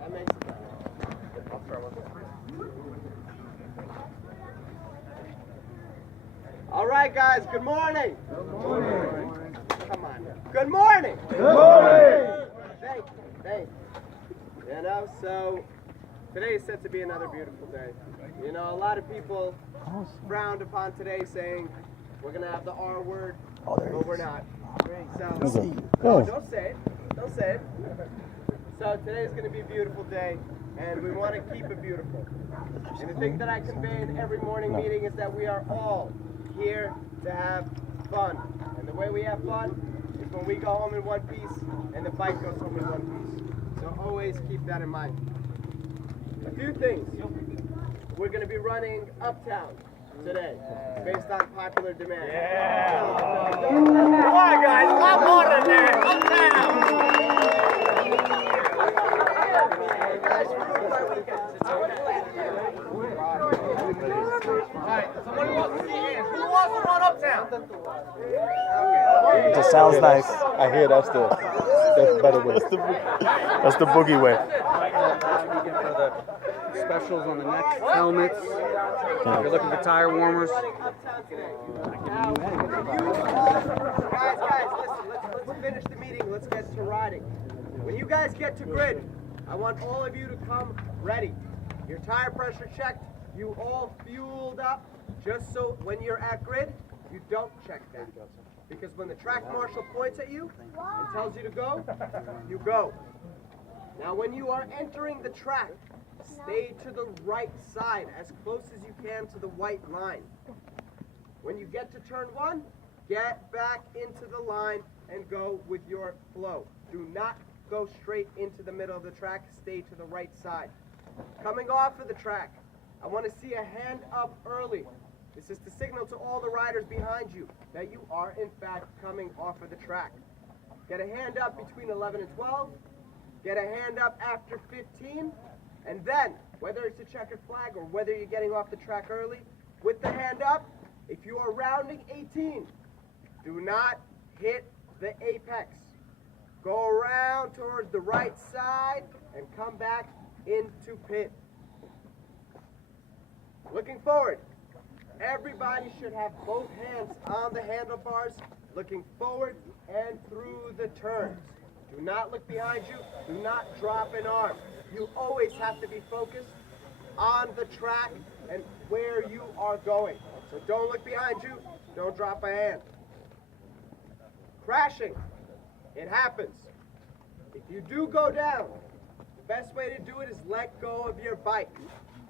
That makes it better. I'll start with this. All right, guys. Good morning. Good morning. Come on. Good morning. Good morning. Thank you. You know, so today is set to be another beautiful day. You know, a lot of people frowned upon today, saying we're gonna have the R word, but we're not. So no, don't say it. Don't say it. So today is going to be a beautiful day, and we want to keep it beautiful. And the thing that I convey in every morning meeting is that we are all here to have fun. And the way we have fun is when we go home in one piece, and the bike goes home in one piece. So always keep that in mind. A few things. We're going to be running Uptown today, based on popular demand. Yeah. Come on, guys. Pop on in there. Uptown. Alright, somebody wants to see hands. Who wants to run Uptown? It just sounds nice. I hear that's the better way. That's the boogie way. Specials on the neck, helmets. If you're looking for tire warmers. Guys, listen, let's finish the meeting. Let's get to riding. When you guys get to grid, I want all of you to come ready. Your tire pressure checked, you all fueled up, just so when you're at grid, you don't check that. Because when the track marshal points at you and tells you to go, you go. Now when you are entering the track, stay to the right side, as close as you can to the white line. When you get to turn 1, get back into the line and go with your flow. Do not go straight into the middle of the track, stay to the right side. Coming off of the track, I want to see a hand up early. This is to signal to all the riders behind you that you are in fact coming off of the track. Get a hand up between 11 and 12, get a hand up after 15, and then, whether it's a checkered flag or whether you're getting off the track early, with the hand up, if you are rounding 18, do not hit the apex. Go around towards the right side and come back into pit. Looking forward. Everybody should have both hands on the handlebars, looking forward and through the turns. Do not look behind you. Do not drop an arm. You always have to be focused on the track and where you are going. So don't look behind you. Don't drop a hand. Crashing. It happens. If you do go down, the best way to do it is let go of your bike.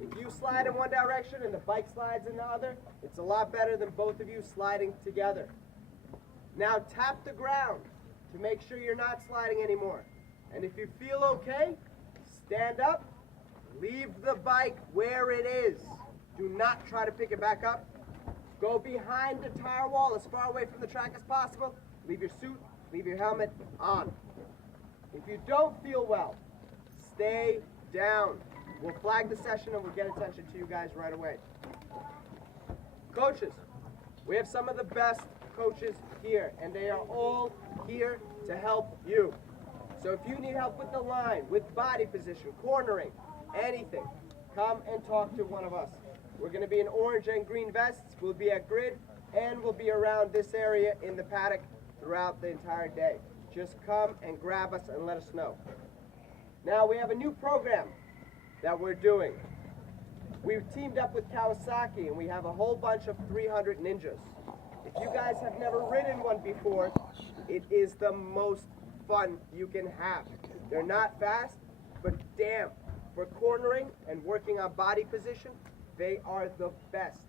If you slide in one direction and the bike slides in the other, it's a lot better than both of you sliding together. Now tap the ground to make sure you're not sliding anymore. And if you feel okay, stand up, leave the bike where it is. Do not try to pick it back up. Go behind the tire wall as far away from the track as possible. Leave your suit, leave your helmet on. If you don't feel well, stay down. We'll flag the session and we'll get attention to you guys right away. Coaches, we have some of the best coaches here, and they are all here to help you. So if you need help with the line, with body position, cornering, anything, come and talk to one of us. We're going to be in orange and green vests. We'll be at grid, and we'll be around this area in the paddock throughout the entire day. Just come and grab us and let us know. Now we have a new program that we're doing. We've teamed up with Kawasaki, and we have a whole bunch of 300 Ninjas. If you guys have never ridden one before, it is the most fun you can have. They're not fast, but damn, for cornering and working on body position, they are the best.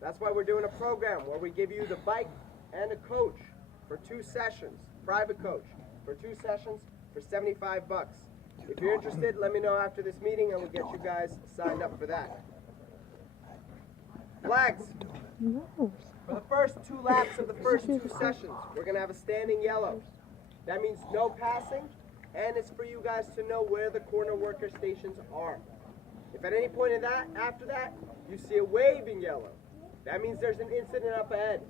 That's why we're doing a program where we give you the bike and a coach for 2 sessions, private coach, for 2 sessions for $75. If you're interested, let me know after this meeting and we'll get you guys signed up for that. Flags. For the first 2 laps of the first 2 sessions, we're going to have a standing yellow. That means no passing, and it's for you guys to know where the corner worker stations are. If at any point in that, after that, you see a waving yellow, that means there's an incident up ahead.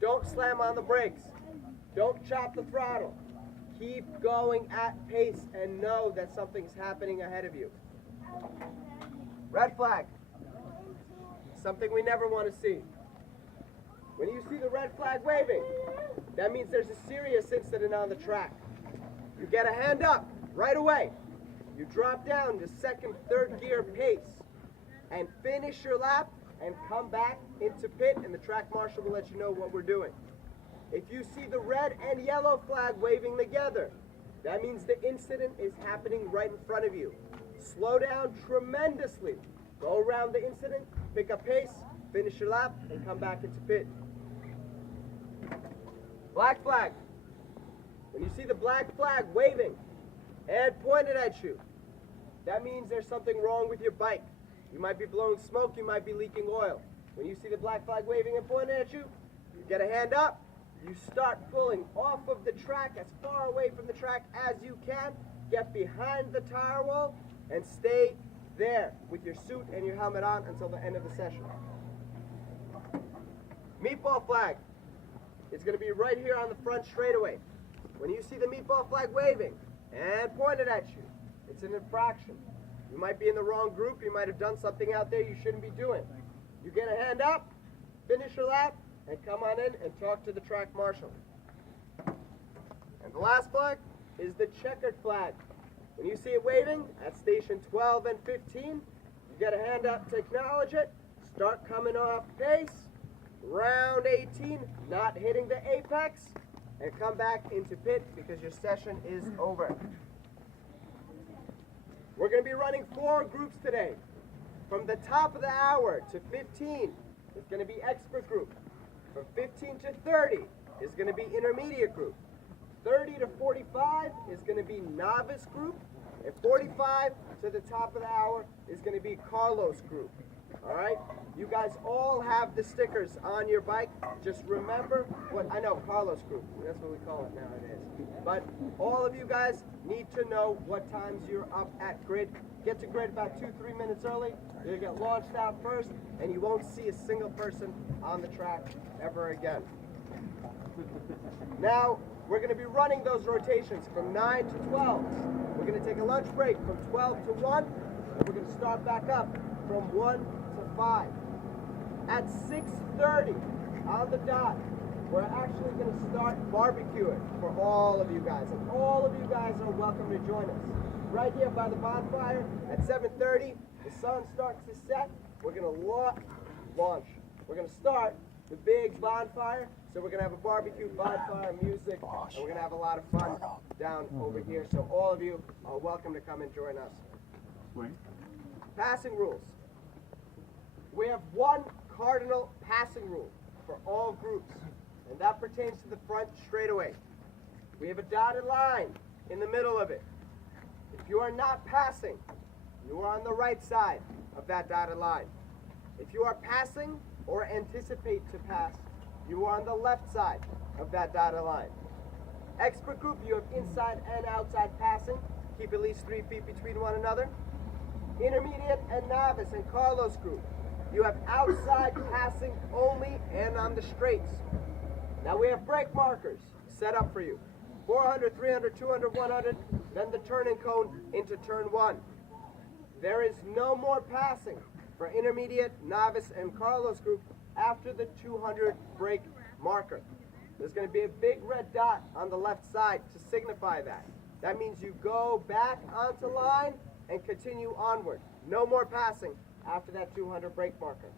Don't slam on the brakes. Don't chop the throttle. Keep going at pace and know that something's happening ahead of you. Red flag. Something we never want to see. When you see the red flag waving, that means there's a serious incident on the track. You get a hand up right away. You drop down to second, third gear pace and finish your lap and come back into pit, and the track marshal will let you know what we're doing. If you see the red and yellow flag waving together, that means the incident is happening right in front of you. Slow down tremendously. Go around the incident, pick up pace, finish your lap, and come back into pit. Black flag. When you see the black flag waving and pointed at you, that means there's something wrong with your bike. You might be blowing smoke, you might be leaking oil. When you see the black flag waving and pointing at you, you get a hand up, you start pulling off of the track as far away from the track as you can, get behind the tire wall, and stay there with your suit and your helmet on until the end of the session. Meatball flag. It's going to be right here on the front straightaway. When you see the meatball flag waving and pointed at you, it's an infraction. You might be in the wrong group, you might have done something out there you shouldn't be doing. You get a hand up, finish your lap, and come on in and talk to the track marshal. And the last flag is the checkered flag. When you see it waving at station 12 and 15, you get a hand up to acknowledge it, start coming off pace, round 18, not hitting the apex, and come back into pit because your session is over. We're going to be running 4 groups today. From the top of the hour to 15 is going to be expert group. From 15 to 30 is going to be intermediate group. 30 to 45 is going to be novice group. And 45 to the top of the hour is going to be Carlos group. All right? You guys all have the stickers on your bike. Just remember what, I know, Carlos group. That's what we call it nowadays. But all of you guys need to know what times you're up at grid. Get to grid about 2-3 minutes early. You'll get launched out first, and you won't see a single person on the track ever again. Now, we're going to be running those rotations from 9 to 12. We're going to take a lunch break from 12 to 1, and we're going to start back up from 1 to 5. At 6:30 on the dot, we're actually going to start barbecuing for all of you guys. And all of you guys are welcome to join us. Right here by the bonfire at 7:30, the sun starts to set. We're going to launch. We're going to start the big bonfire. So we're going to have a barbecue, bonfire, music, and we're going to have a lot of fun down over here. So all of you are welcome to come and join us. Passing rules. We have one cardinal passing rule for all groups, and that pertains to the front straightaway. We have a dotted line in the middle of it. If you are not passing, you are on the right side of that dotted line. If you are passing or anticipate to pass, you are on the left side of that dotted line. Expert group, you have inside and outside passing. Keep at least 3 feet between one another. Intermediate and novice and Carlos group, you have outside passing only and on the straights. Now we have brake markers set up for you. 400, 300, 200, 100, then the turning cone into turn 1. There is no more passing for intermediate, novice, and Carlos group after the 200 brake marker. There's going to be a big red dot on the left side to signify that. That means you go back onto line and continue onward. No more passing after that 200 brake marker.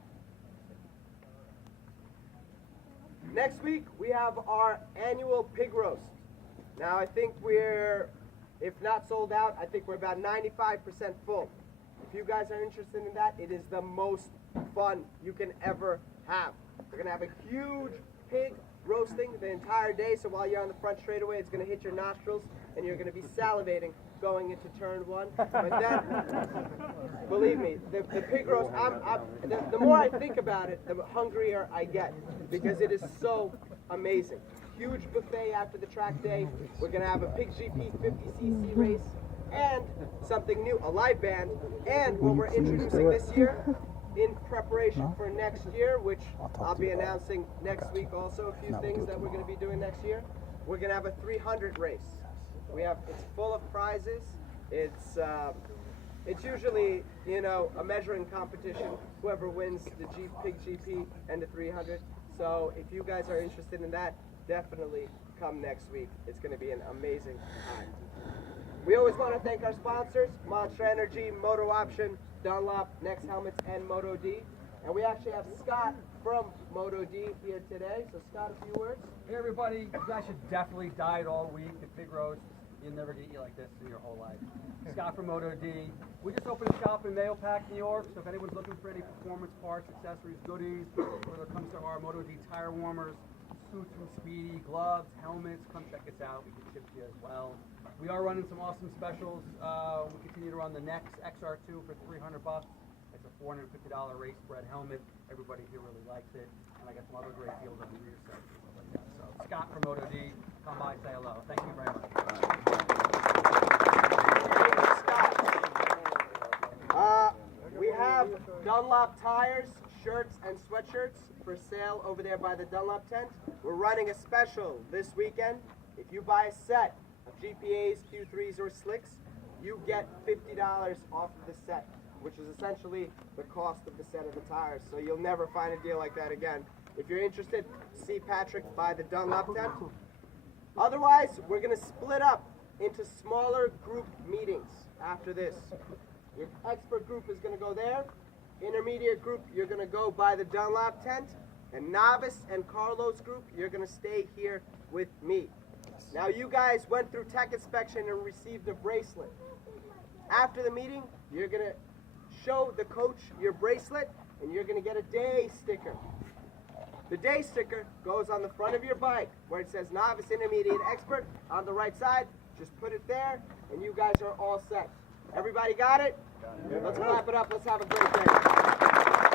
Next week, we have our annual pig roast. Now, I think we're, if not sold out, I think we're about 95% full. If you guys are interested in that, it is the most fun you can ever have. We're going to have a huge pig roasting the entire day, so while you're on the front straightaway, it's going to hit your nostrils, and you're going to be salivating going into turn 1. But then, believe me, the pig roast, the more I think about it, the hungrier I get, because it is so amazing. Huge buffet after the track day. We're going to have a Pig GP 50cc race, and something new, a live band, and what we're introducing this year in preparation for next year, which I'll be announcing next week also, a few things that we're going to be doing next year. We're going to have a 300 race. It's full of prizes. It's usually, you know, a measuring competition. Whoever wins the Pig GP and the 300. So if you guys are interested in that, definitely come next week. It's going to be an amazing time. We always want to thank our sponsors, Monster Energy, Moto Option, Dunlop, Next Helmets, and Moto D. And we actually have Scott from Moto D here today. So Scott, a few words. Hey everybody, you guys should definitely diet all week at Big Roast. You'll never get eat like this in your whole life. Scott from Moto D. We just opened a shop in Mayo Pack, New York, so if anyone's looking for any performance parts, accessories, goodies, whether it comes to our Moto D tire warmers, suits from Speedy, gloves, helmets, come check us out. We can ship to you as well. We are running some awesome specials. We continue to run the Next XR2 for $300. It's a $450 race bred helmet. Everybody here really likes it. And I got some other great deals on the rear side and stuff like that. So Scott from Moto D, come by, say hello. Thank you very much. We have Dunlop tires, shirts, and sweatshirts for sale over there by the Dunlop tent. We're running a special this weekend. If you buy a set of GPAs, Q3s, or slicks, you get $50 off the set, which is essentially the cost of the set of the tires. So you'll never find a deal like that again. If you're interested, see Patrick by the Dunlop tent. Otherwise, we're going to split up into smaller group meetings after this. Your expert group is going to go there. Intermediate group, you're going to go by the Dunlop tent. And novice and Carlos group, you're going to stay here with me. Now you guys went through tech inspection and received a bracelet. After the meeting, you're going to show the coach your bracelet and you're going to get a day sticker. The day sticker goes on the front of your bike where it says novice, intermediate, expert on the right side. Just put it there and you guys are all set. Everybody got it? Let's clap it up. Let's have a great day.